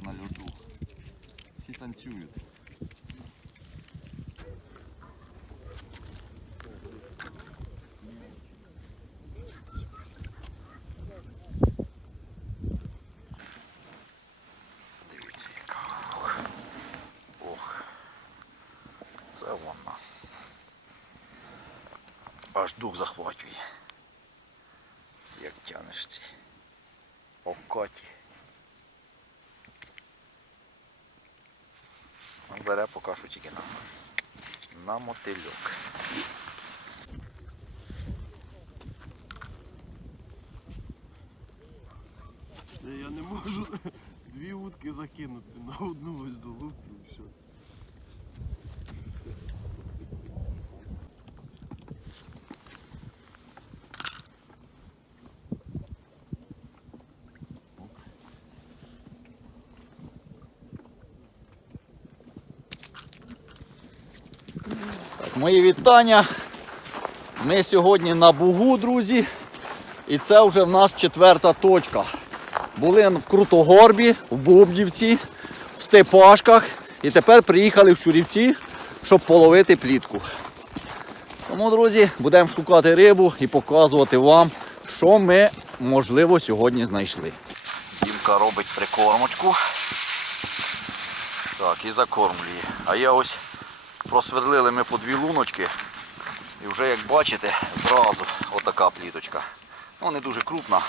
на льоду. Всі танцюють. Дивіться, яка. Ох. Ох. Це вона. Аж дух захвачує. Як тянеш ці окаті. Ну, Бере поки що тільки на, на мотильок. Я не можу дві утки закинути на одну ось долуплю і все. Мої вітання. Ми сьогодні на Бугу, друзі. І це вже в нас четверта точка. Були в Крутогорбі, в Бубнівці, в Степашках. І тепер приїхали в Щурівці, щоб половити плітку. Тому, друзі, будемо шукати рибу і показувати вам, що ми, можливо, сьогодні знайшли. Дімка робить прикормочку. Так, і закормлює. А я ось просверлили ми по дві луночки. І вже як бачите, зразу отака пліточка. Ну не дуже крупна,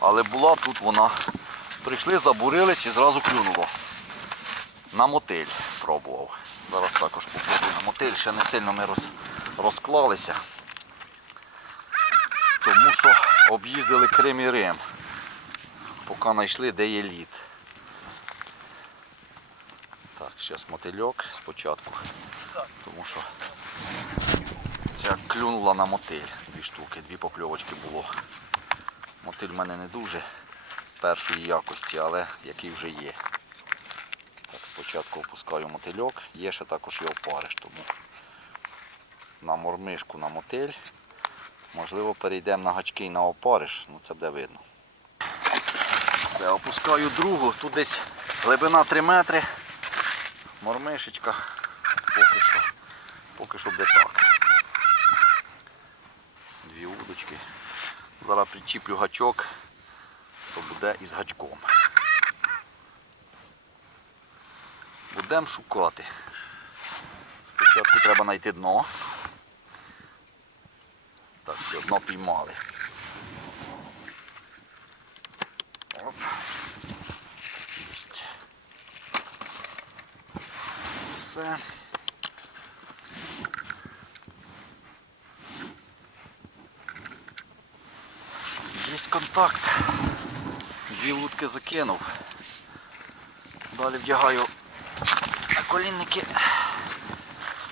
але була тут вона. Прийшли, забурились і зразу клюнуло. На мотиль пробував. Зараз також попробую на мотиль. Ще не сильно ми роз, розклалися. Тому що об'їздили Крим і Рим. Поки знайшли, де є лід. Зараз мотильок спочатку. Тому що ця клюнула на мотиль. Дві штуки, дві покльовочки було. Мотиль в мене не дуже першої якості, але який вже є. Так, спочатку опускаю мотильок, є ще також і опариш, тому на мормишку на мотиль. Можливо, перейдемо на гачки і на опариш, ну це буде видно. Все, опускаю другу, тут десь глибина 3 метри. Мормишечка поки що, поки що буде так. Дві удочки. Зараз причіплю гачок, то буде із гачком. Будемо шукати. Спочатку треба знайти дно. Так, дно піймали. Оп. Єсть. Все. Десь контакт. Дві вудки закинув. Далі вдягаю колінники,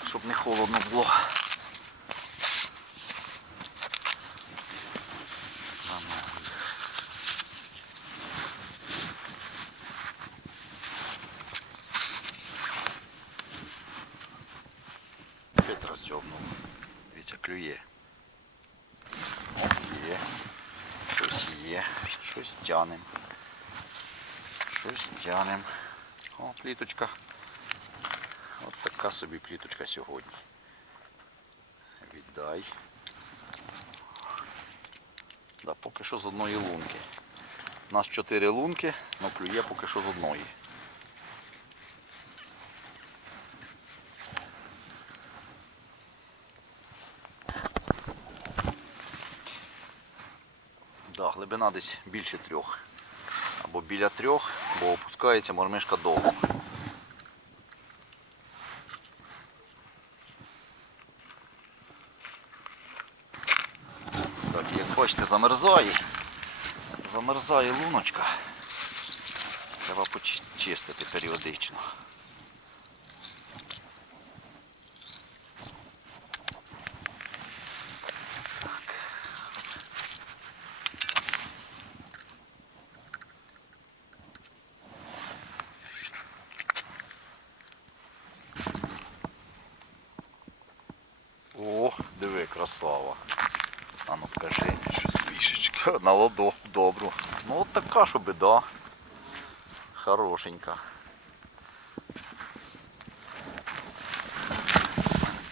щоб не холодно було. На ноги. Роздьобнув. Дивіться, клює. О, є. Щось є. Щось тянем. Щось тянем. О, пліточка. От така собі пліточка сьогодні. Віддай. Да, поки що з одної лунки. У нас чотири лунки, але клює поки що з одної. Да, глибина десь більше трьох. Або біля трьох, бо опускається мормишка довго. Так, як бачите, замерзає. Замерзає луночка. Треба почистити періодично. О, диви, красава. А ну покажи. Щось трішечки. На ладу добру. Ну от така що біда. Хорошенька.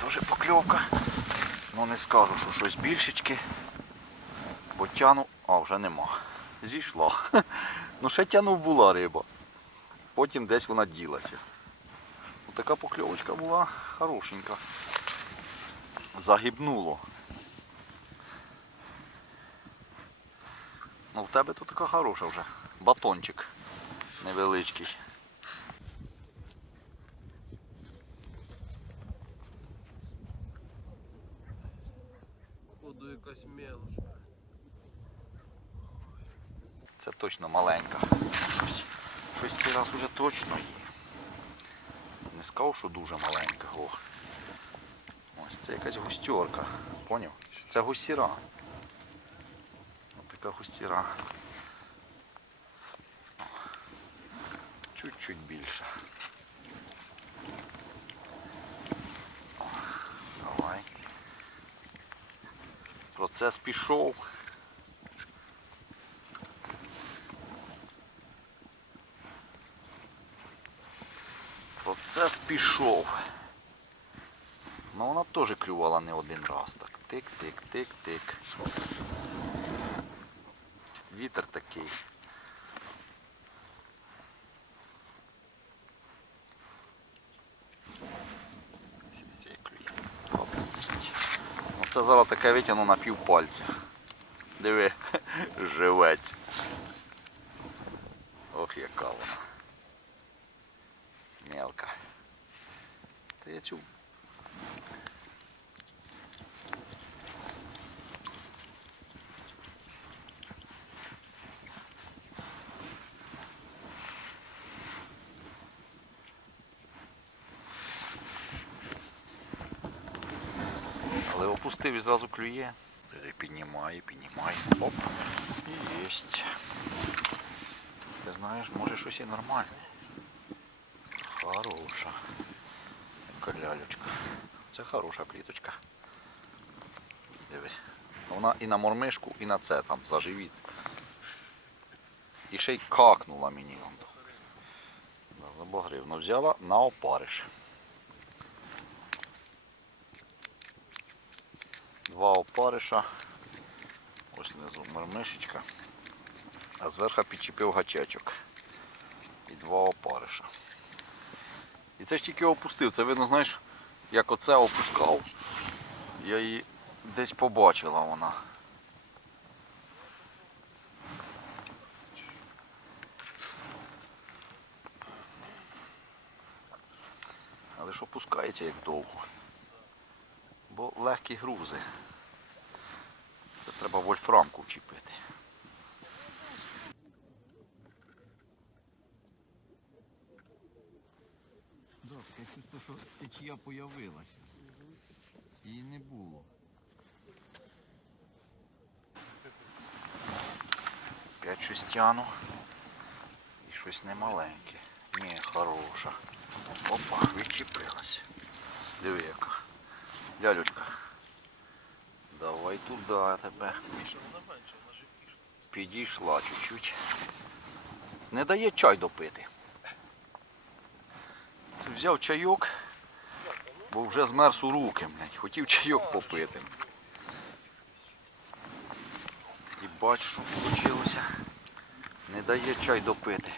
Дуже покльовка. Ну не скажу, що щось більшечки. Бо тяну, а вже нема. Зійшла. Ну ще тянув була риба. Потім десь вона ділася. Ось така покльовочка була хорошенька. Загибнуло. Ну в тебе тут така хороша вже. Батончик невеличкий. Походу якась мелоч. Це точно маленька. Щось, щось цей раз уже точно є. Не сказав, що дуже маленька. О. Ось це якась густьорка. Поняв? Це густіра. Така густіра. Чуть-чуть більше. Давай. Процес пішов. Процес пішов. Ну вона теж клювала не один раз. Так, тик-тик-тик-тик. Вітер такий. Це зараз таке витягну на пів пальця. Диви, живець. Ох, яка вона. Мелка. Та я цю. Але опустив і зразу клює. Піднімає, піднімає. Оп. І єсть. Ти знаєш, може щось і нормальне. Хороша. Яка. Це хороша пліточка. Диви. Вона і на мормишку, і на це там, за живіт. І ще й какнула мені. Забагрив. Ну взяла на опариш. Два опариша. Ось внизу мормишечка. А зверху підчепив гачечок. І два опариша. І це ж тільки опустив. Це видно, знаєш, як оце опускав. Я її десь побачила вона. Але ж опускається як довго. Бо легкі грузи. Це треба вольфрамку вчепити. Таке чувство, що течія появилася. Її не було. П'ять щось тяну. І щось немаленьке. Ні, хороша. Опа, відчепилась. Диви яка. Лялючка. Давай туди тебе. Підійшла чуть-чуть. Не дає чай допити. Взяв чайок, бо вже змерз у руки, блядь. Хотів чайок попити. І бач, що вийшло. Не дає чай допити.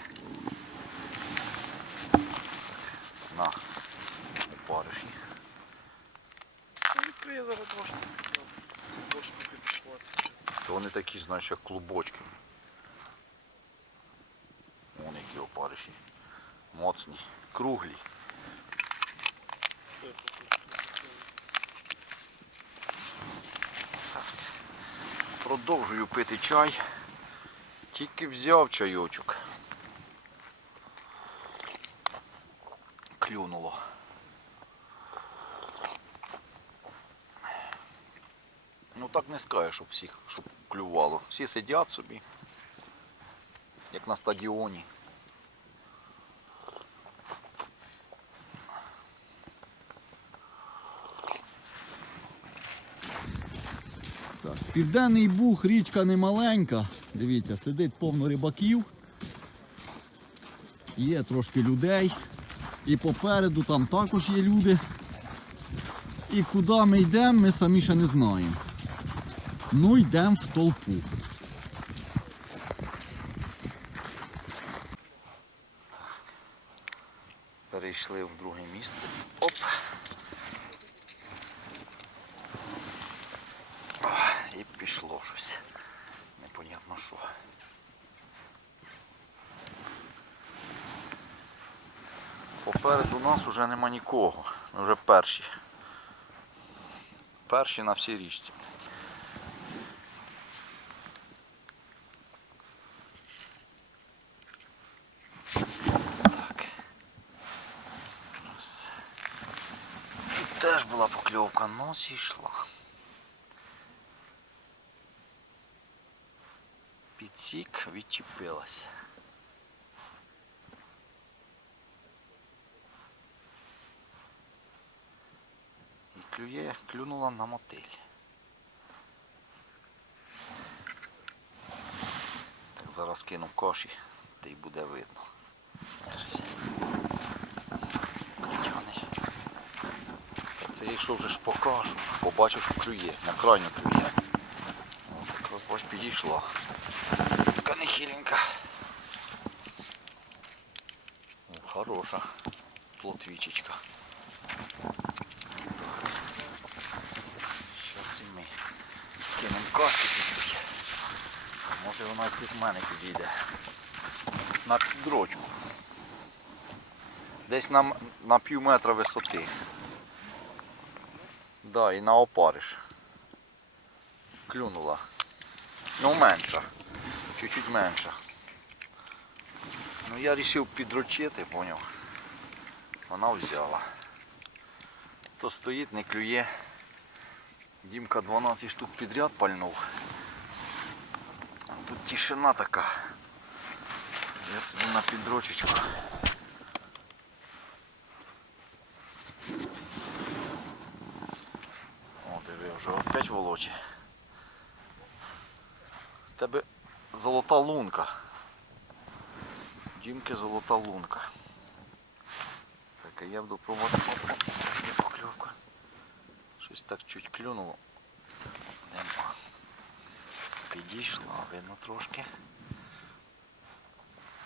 На, упариш відкриє зараз штуки пішла. То вони такі, знаєш, як клубочки. Вон які опариші. Моцні, круглі. Продовжую пити чай. Тільки взяв чайочок. Клюнуло. Ну так не скажеш, щоб всіх щоб клювало. Всі сидять собі, як на стадіоні. Так, Південний Буг, річка немаленька. Дивіться, сидить повно рибаків. Є трошки людей. І попереду там також є люди. І куди ми йдемо, ми самі ще не знаємо. Ну йдемо в толпу. Перейшли в друге місце. Оп. І пішло щось. Непонятно що. Попереду нас вже нема нікого. Ми вже перші. Перші на всій річці. Так. Раз. Тут теж була но. Підсік відчепилась. І клює, клюнула на мотиль. Так, зараз кину коші, та й буде видно. Це якщо вже ж покажу, побачу, що клює, на крайню клює. Ось підійшла. Така нехиленька. Хороша плотвічечка. Щас і ми кинемо кашки тут. Може вона під мене підійде. На підрочку. Десь на, на пів метра висоти. Да, і на опариш. Клюнула. Ну менша. Чуть-чуть менша. Ну я вирішив підрочити, поняв. Вона взяла. То стоїть, не клює. Дімка 12 штук підряд пальнув. Тут тишина така. Я собі на підрочечку. О, диви, вже опять волочі. В тебе золота лунка. Дімки золота лунка. Так, а я буду пробувати. Оп, оп, є покльовка. Щось так чуть клюнуло. Нема. Підійшла, видно трошки.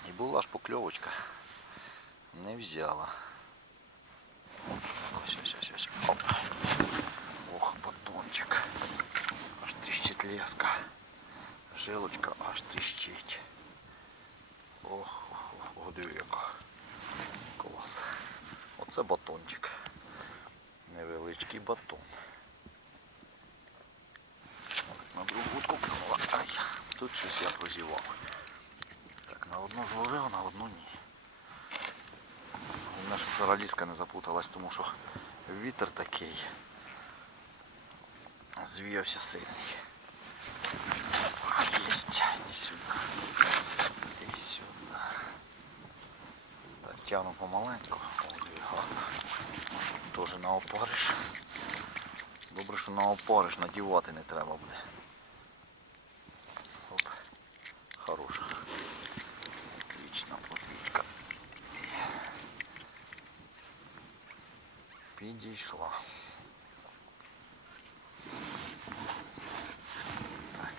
І була ж покльовочка. Не взяла. Ось, ось, ось, ось. Оп. Ох. Аж тріщить леска. Жилочка аж тріщить. Ох, ох, ох, диви яка. Клас. Оце батончик. Невеличкий батон. На другу вудку клюнула. Ай, тут щось я прозівав. Так, на одну зловив, на одну ні. У Головне, щоб жараліска не запуталась, тому що вітер такий. Звіявся сильний. Єсть, іди сюди. Іди сюди. Так, тягну помаленьку. Теж на опариш. Добре, що на опариш надівати не треба буде. Оп. Хороша. Отлична плотвічка. Підійшла. Так.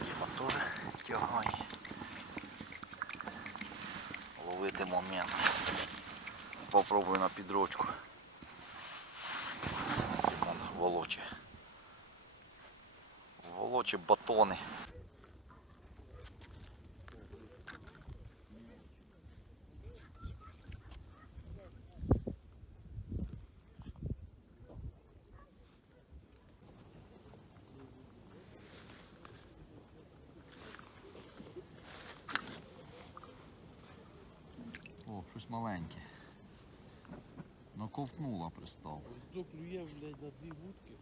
Діма теж тягає. Ловити момент. Попробую на підрочку. Волочі. Волочі батони. О, щось маленьке. Ну ковтнула пристав. Ось до клює, блядь, на дві вудки.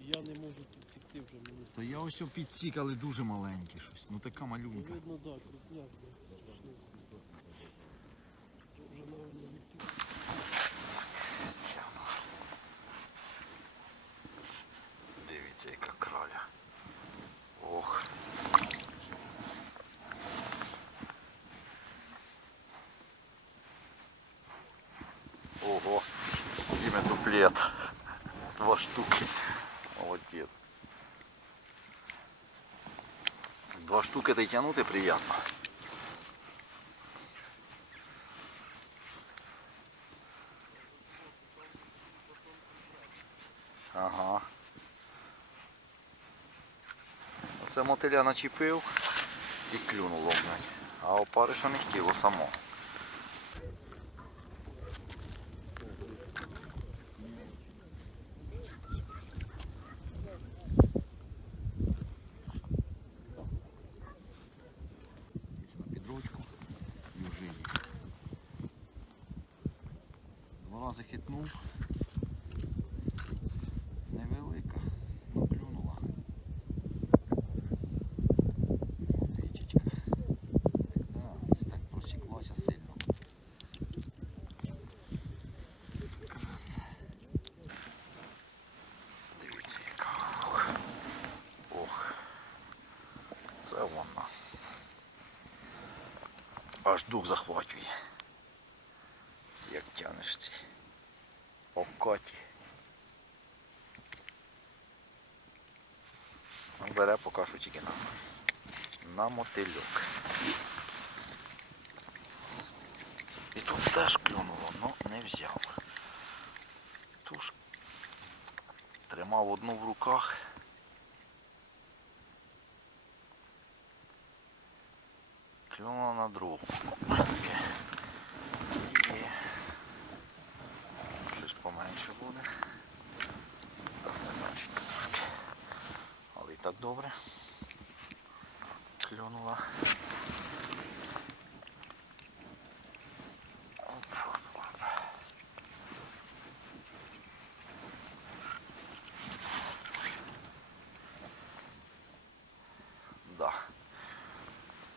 І я не можу підсікти вже мені. Та я ось підсік, але дуже маленький щось. Ну така малюнка. видно, так, крупняк, блядь. страшний. То вже навіть не летів. Дивіться, яка краля. Ох. привет. Два штуки. Молодець. Два этой та приятно. Ага. Оце мотиля начепив і клюнуло, блядь. А опариша не хотіло само. Птиця на підрочку і вже є. Хитнув. Невелика, ну клюнула. Двічечка. Да, це так просіклася сильно. Крас. Дивіться, яка. Ох. Це вона. Аж дух захвачує. Як тянеш Ну, Бере поки що тільки нам. на мотилюк. І тут теж клюнуло, але не взяв. Тож тримав одну в руках. Клюнула на другу. І щось поменше буде. Так, це меншенько трошки. Але і так добре. Клюнула. Оп, оп, оп. Да.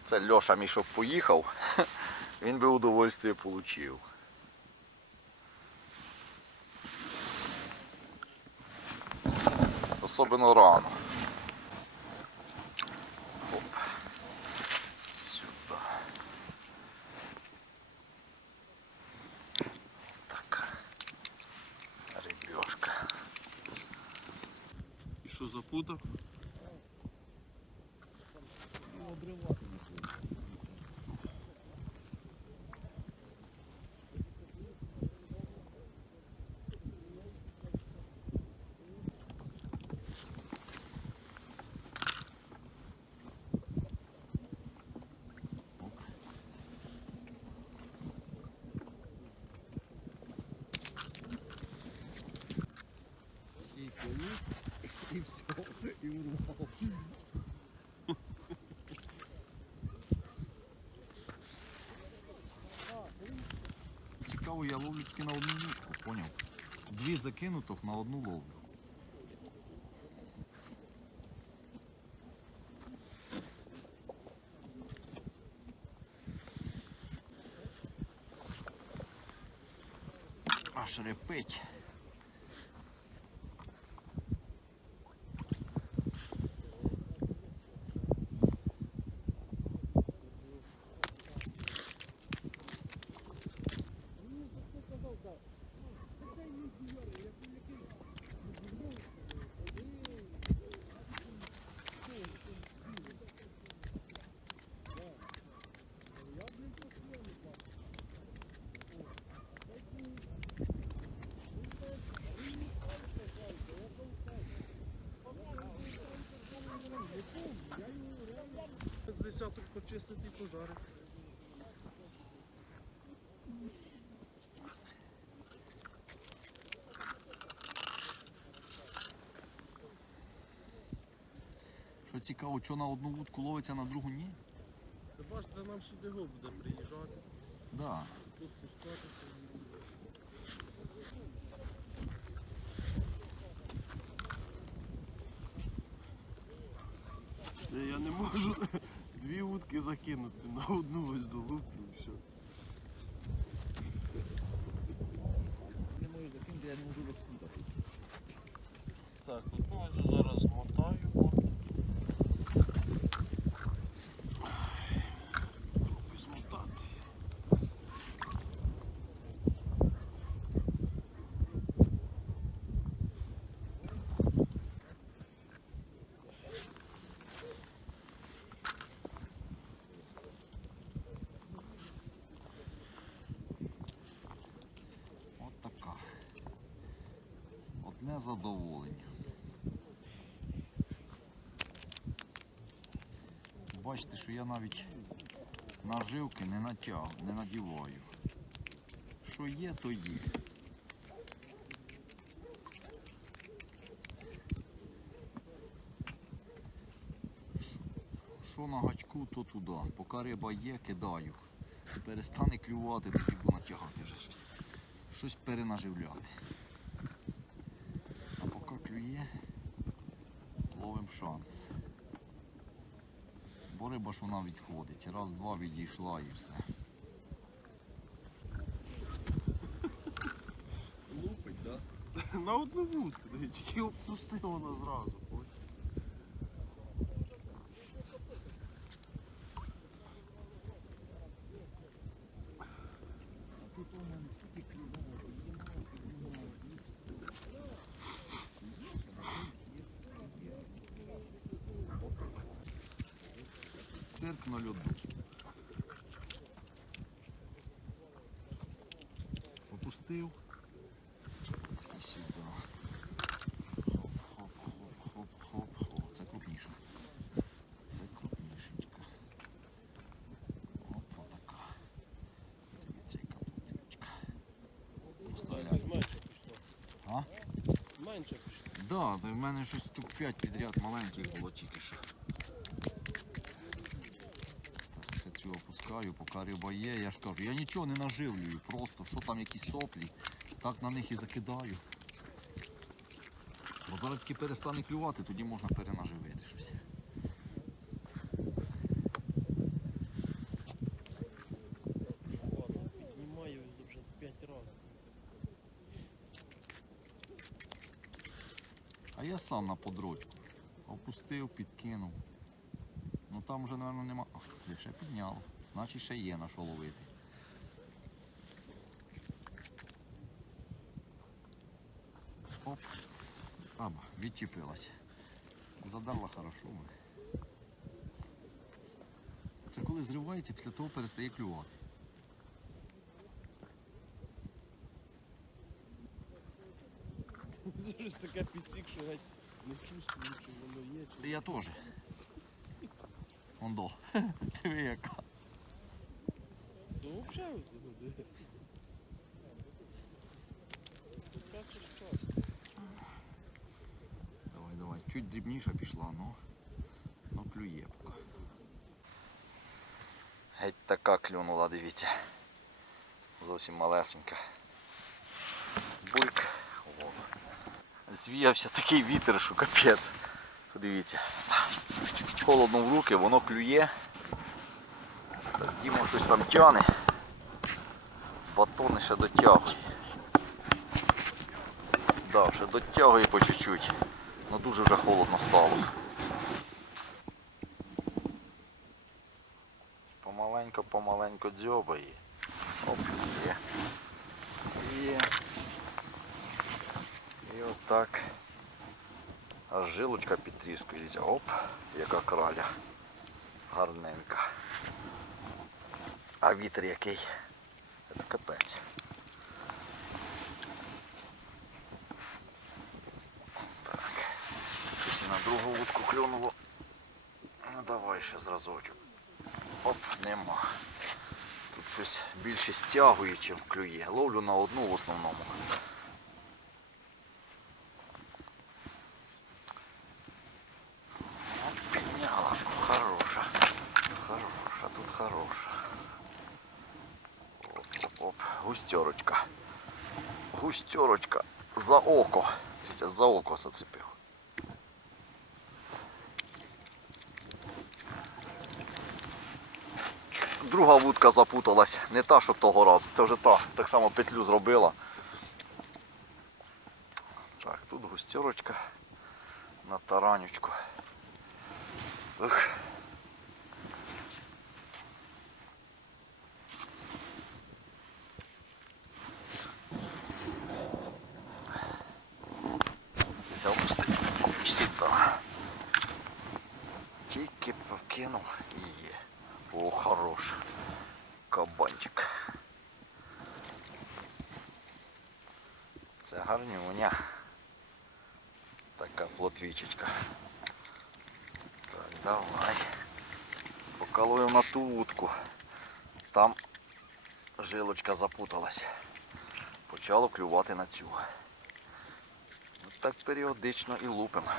Це Льоша мій, щоб поїхав, він би удовольствие получив. Особливо рано. Оп. Сюди. Так. Ребешка. І що запутав? І все, і урвав. Цікаво, я ловлю тільки на одну вудку, поняв? Дві закинутих на одну ловлю. Аж репить. Почистити. Що цікаво, що на одну вудку ловиться, а на другу ні? Ти бачите, нам сюди го буде приїжджати, Да. тут спускатися. Та Я не можу дві закинути на одну ось долуплю і все. Не можу закинути, я не можу розпутати. Так, одну ось зараз мотаю. Трохи змотати. Одне задоволення. Бачите, що я навіть наживки не натягу, не надіваю. Що є, то є. Що- на гачку, то туди. Поки риба є, кидаю. Перестане клювати, тоді буду натягати вже щось. Щось перенаживляти. А поки клює, ловим шанс. Бо риба ж вона відходить. Раз, два відійшла і все. Лупить, так? На одну вудку, тільки опустило вона зразу. ой. А тут у мене скільки клювало, піднімаю, піднімаю, і все. Цирк на льоду. Опустив. І сюди. Хоп, хоп, хоп, хоп, хоп, хоп. Це крупніше. Це крупнішечка. Оп, отака. Дивіться, яка плотвичка. Поставляю. Менше пішло. А? Менше пішло. Да, в мене щось тут 5 підряд маленьких було тільки що. Так, ще цю опускаю, поки риба є, я ж кажу, я нічого не наживлюю, просто що там якісь соплі, так на них і закидаю. Бо зараз тільки перестане клювати, тоді можна перенаживити щось. Ладно, піднімаю ось вже 5 разів. А я сам на подрочку. Опустив, підкинув. Ну там вже, мабуть, нема. Ах, ще підняв. Значить ще є на що ловити. Оп. Аба, відчепилась. Задарла хорошо. Це коли зривається, після того перестає клювати. Щось таке підсік, що геть не чувствую, чи воно є, чи Я теж. Ондо. Диви яка. Ну, взагалі, чи. Давай, давай. Чуть дрібніша пішла, ну. Ну клює поки. Геть така клюнула, дивіться. Зовсім малесенька. Бульк. Звіявся такий вітер, що капець. Подивіться. Холодно в руки, воно клює. Дімо щось там тяне. Батони ще дотягує. Да, ще дотягує по чуть-чуть. Ну дуже вже холодно стало. Помаленько, помаленько дзьобає. Оп. Є. І отак. Аж жилочка підтріскується. Оп, яка краля. Гарненька. А вітер який. Це капець. Так. Щось і на другу вудку клюнуло. Ну давай ще зразочок. Оп, нема. Тут щось більше стягує, чим клює. Ловлю на одну в основному. Оп, Підняла. Хороша. Хороша, тут хороша. Оп, оп, оп. Густерочка. Густерочка. За око. Дивіться, За око зацепив. Друга вудка запуталась, не та, що того разу, це вже та, так само петлю зробила. Так, тут густерочка на таранючку. Ух. Ця опусти. І сюди. І є. О, хорош. Кабанчик. Це гарнюня. Така плотвічечка. Так, давай. Покалуємо на ту утку. Там жилочка запуталась. Почало клювати на цю. От так періодично і лупимо.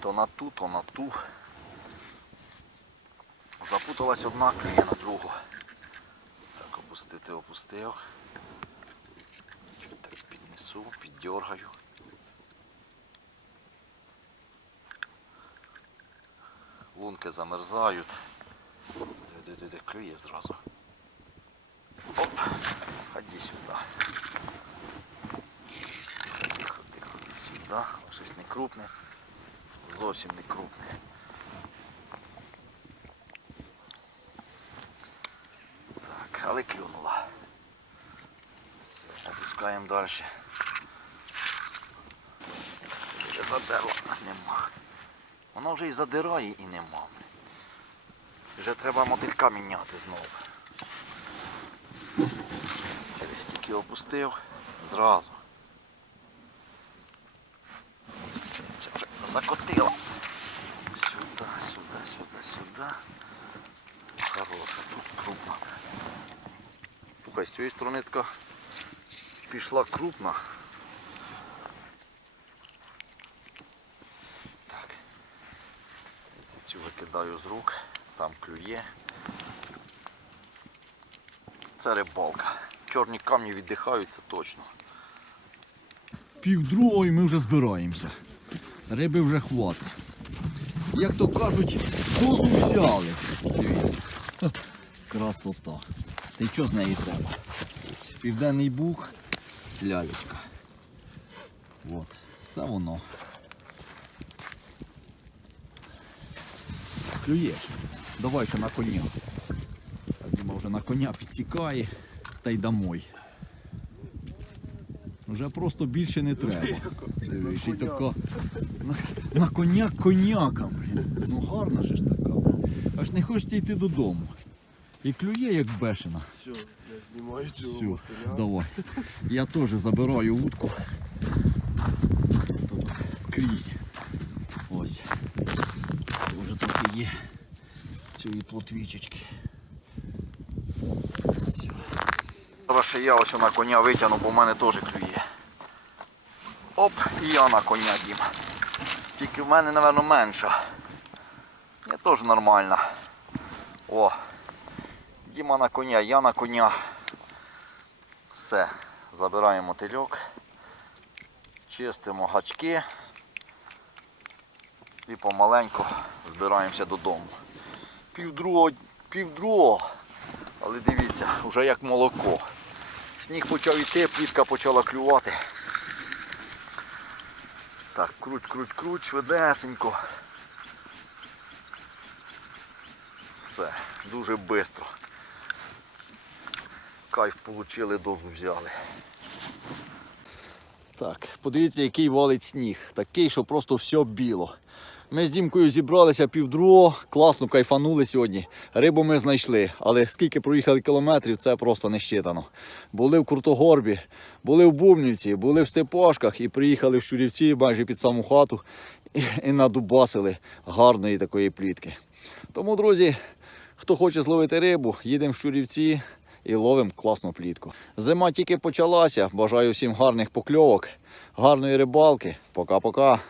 То на ту, то на ту. Запуталась одна, клює на другу. Так, опустити, опустив. Так піднесу, піддергаю. Лунки замерзають. Де-де-де, клює зразу. Оп, ходи сюди. Ходи, ходи, ходи сюди. Щось не крупне. Зовсім не крупне. Так, але клюнула. Все, опускаємо далі. Вже задерло, нема. Воно вже і задирає і нема. Вже треба мотилька міняти знову. Тільки опустив зразу. Це вже закотила. Сюди, сюди, сюди, сюди. Хороша, тут крупна. Слухай, з цієї сторони така пішла крупна. Так. Цю викидаю з рук, там клює. Це рибалка. Чорні камні віддихають, це точно. Пів другої ми вже збираємося. Риби вже хватить. Як то кажуть, дозу взяли. Дивіться. Красота. Та й що з неї треба? Південний бух, лялечка. От, це воно. Клюєш. Давай ще на коня. Так думав, вже на коня підсікає та й домой. Вже просто більше не треба. Дивись, і така на, на коня коняка, блін. Ну гарна же ж така. Аж не хочеться йти додому. І клює як бешена. Все, я знімаю цього Все, мотиля. давай. Я теж забираю утку. Тут скрізь. Ось. Уже трохи є цієї плотвічечки. Все. Зараз ще я ось на коня витягну, бо в мене теж клює. Оп, і я на коня дім. Тільки в мене, напевно, менша. Я теж нормальна. Діма на коня, я на коня. Все. Забираємо мотильок. Чистимо гачки. І помаленьку збираємося додому. Півдругого, півдругого. Але дивіться, вже як молоко. Сніг почав йти, плітка почала клювати. Так, круть, круть, круть, швидесенько. Все, дуже швидко. Кайф получили, дозу взяли. Так, подивіться, який валить сніг. Такий, що просто все біло. Ми з Дімкою зібралися півдруго, класно кайфанули сьогодні. Рибу ми знайшли, але скільки проїхали кілометрів, це просто не щитано. Були в Крутогорбі, були в Бумнівці, були в Степашках і приїхали в Щурівці майже під саму хату і, і надубасили гарної такої плітки. Тому, друзі, хто хоче зловити рибу, їдемо в Щурівці і ловимо класну плітку. Зима тільки почалася. Бажаю всім гарних покльовок, гарної рибалки. Пока-пока.